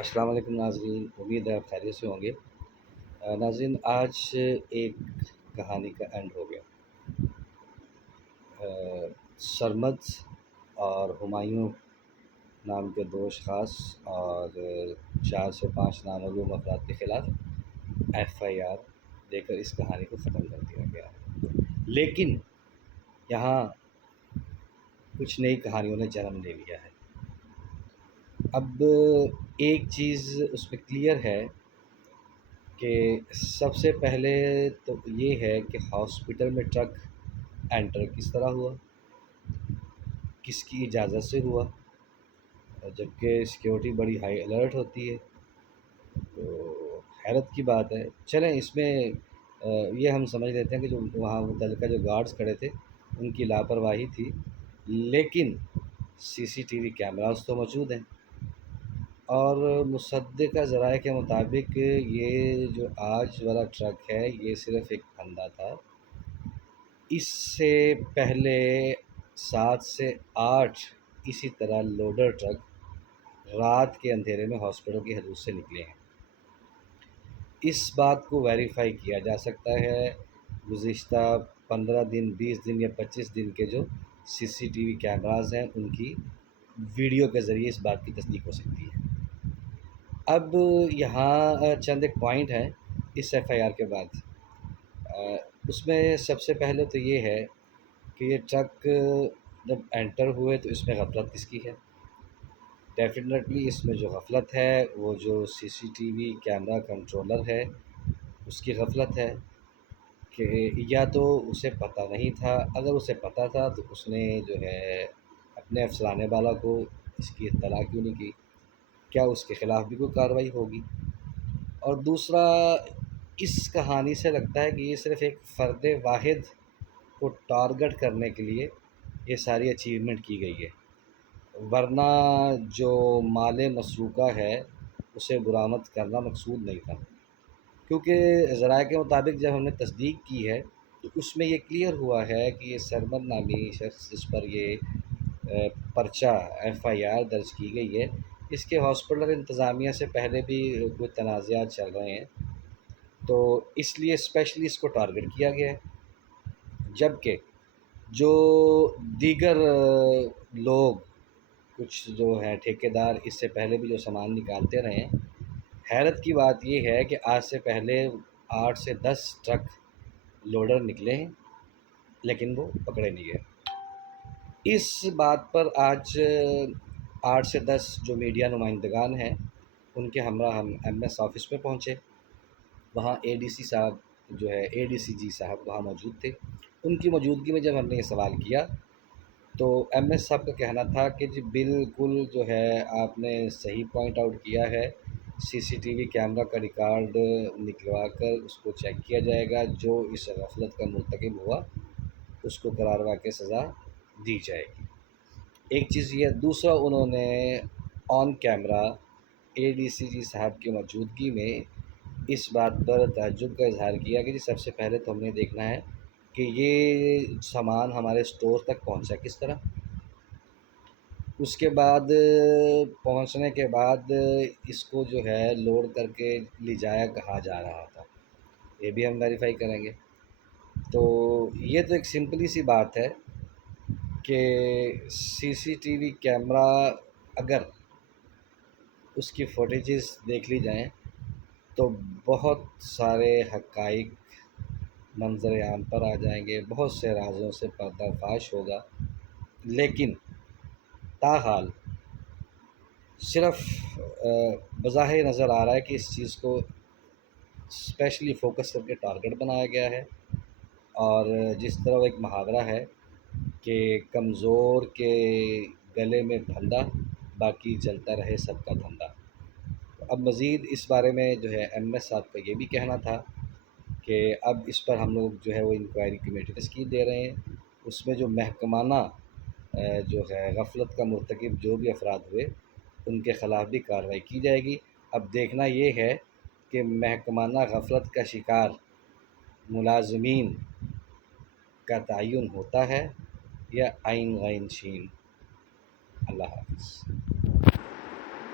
السلام علیکم ناظرین، امید ہے آپ خیریت سے ہوں گے۔ ناظرین، آج ایک کہانی کا اینڈ ہو گیا۔ سرمد اور ہمایوں نام کے دو اشخاص اور 4 سے 5 نامعلوم افراد کے خلاف FIR دے کر اس کہانی کو ختم کر دیا گیا ہے۔ لیکن یہاں کچھ نئی کہانیوں نے جنم لے لیا ہے۔ اب ایک چیز اس میں کلیئر ہے کہ سب سے پہلے تو یہ ہے کہ ہاسپٹل میں ٹرک انٹر کس طرح ہوا، کس کی اجازت سے ہوا، جبکہ سیکیورٹی بڑی ہائی الرٹ ہوتی ہے۔ تو حیرت کی بات ہے۔ چلیں اس میں یہ ہم سمجھ لیتے ہیں کہ جو وہاں متعلقہ جو گارڈز کھڑے تھے ان کی لاپرواہی تھی، لیکن CCTV کیمراز تو موجود ہیں، اور مصدقہ ذرائع کے مطابق یہ جو آج والا ٹرک ہے یہ صرف ایک پھندا تھا۔ اس سے پہلے 7 سے 8 اسی طرح لوڈر ٹرک رات کے اندھیرے میں ہاسپٹل کی حدود سے نکلے ہیں۔ اس بات کو ویریفائی کیا جا سکتا ہے گزشتہ 15 دن، 20 دن یا 25 دن کے جو CCTV کیمراز ہیں ان کی ویڈیو کے ذریعے اس بات کی تصدیق ہو سکتی ہے۔ اب یہاں چند ایک پوائنٹ ہیں اس FIR کے بعد۔ اس میں سب سے پہلے تو یہ ہے کہ یہ ٹرک جب انٹر ہوئے تو اس میں غفلت کس کی ہے؟ ڈیفینیٹلی اس میں جو غفلت ہے وہ جو CCTV کیمرہ کنٹرولر ہے اس کی غفلت ہے، کہ یا تو اسے پتہ نہیں تھا، اگر اسے پتہ تھا تو اس نے جو ہے اپنے افسران بالا کو اس کی اطلاع کیوں نہیں کی؟ کیا اس کے خلاف بھی کوئی کارروائی ہوگی؟ اور دوسرا، اس کہانی سے لگتا ہے کہ یہ صرف ایک فرد واحد کو ٹارگٹ کرنے کے لیے یہ ساری اچیومنٹ کی گئی ہے، ورنہ جو مال مسروقہ ہے اسے برآمد کرنا مقصود نہیں تھا۔ کیونکہ ذرائع کے مطابق جب ہم نے تصدیق کی ہے تو اس میں یہ کلیئر ہوا ہے کہ یہ سرمد نامی شخص جس پر یہ پرچہ FIR درج کی گئی ہے، اس کے ہاسپٹل انتظامیہ سے پہلے بھی کوئی تنازعات چل رہے ہیں، تو اس لیے اسپیشلی اس کو ٹارگٹ کیا گیا ہے۔ جبکہ جو دیگر لوگ کچھ جو ہیں ٹھیکیدار اس سے پہلے بھی جو سامان نکالتے رہے ہیں، حیرت کی بات یہ ہے کہ آج سے پہلے 8 سے 10 ٹرک لوڈر نکلے ہیں لیکن وہ پکڑے نہیں گئے۔ اس بات پر آج 8 سے 10 جو میڈیا نمائندگان ہیں ان کے ہمراہ ہم MS آفس میں پہنچے۔ وہاں ADC صاحب جو ہے ADCG صاحب وہاں موجود تھے۔ ان کی موجودگی میں جب ہم نے یہ سوال کیا تو MS صاحب کا کہنا تھا کہ جی بالکل جو ہے آپ نے صحیح پوائنٹ آؤٹ کیا ہے، CCTV کیمرہ کا ریکارڈ نکلوا کر اس کو چیک کیا جائے گا، جو اس غفلت کا مرتکب ہوا اس کو قرار واقع سزا دی جائے گی۔ ایک چیز یہ، دوسرا انہوں نے آن کیمرہ ADCG صاحب کی موجودگی میں اس بات پر تعجب کا اظہار کیا کہ جی سب سے پہلے تو ہم نے دیکھنا ہے کہ یہ سامان ہمارے اسٹور تک پہنچا کس طرح، اس کے بعد پہنچنے کے بعد اس کو جو ہے لوڈ کر کے لے جایا کہاں جا رہا تھا، یہ بھی ہم ویریفائی کریں گے۔ تو یہ تو ایک سمپلی سی بات ہے کہ CCTV کیمرہ اگر اس کی فوٹیجز دیکھ لی جائیں تو بہت سارے حقائق منظر عام پر آ جائیں گے، بہت سے رازوں سے پردہ فاش ہوگا، لیکن تاحال صرف بظاہر نظر آ رہا ہے کہ اس چیز کو اسپیشلی فوکس کر کے ٹارگٹ بنایا گیا ہے۔ اور جس طرح وہ ایک محاورہ ہے کہ کمزور کے گلے میں پھندا، باقی چلتا رہے سب کا دھندا۔ اب مزید اس بارے میں جو ہے MS صاحب کا یہ بھی کہنا تھا کہ اب اس پر ہم لوگ جو ہے وہ انکوائری کمیٹی تشکیل دے رہے ہیں، اس میں جو محکمانہ جو ہے غفلت کا مرتکب جو بھی افراد ہوئے ان کے خلاف بھی کارروائی کی جائے گی۔ اب دیکھنا یہ ہے کہ محکمانہ غفلت کا شکار ملازمین کا تعین ہوتا ہے یا عین غین شین۔ اللہ حافظ۔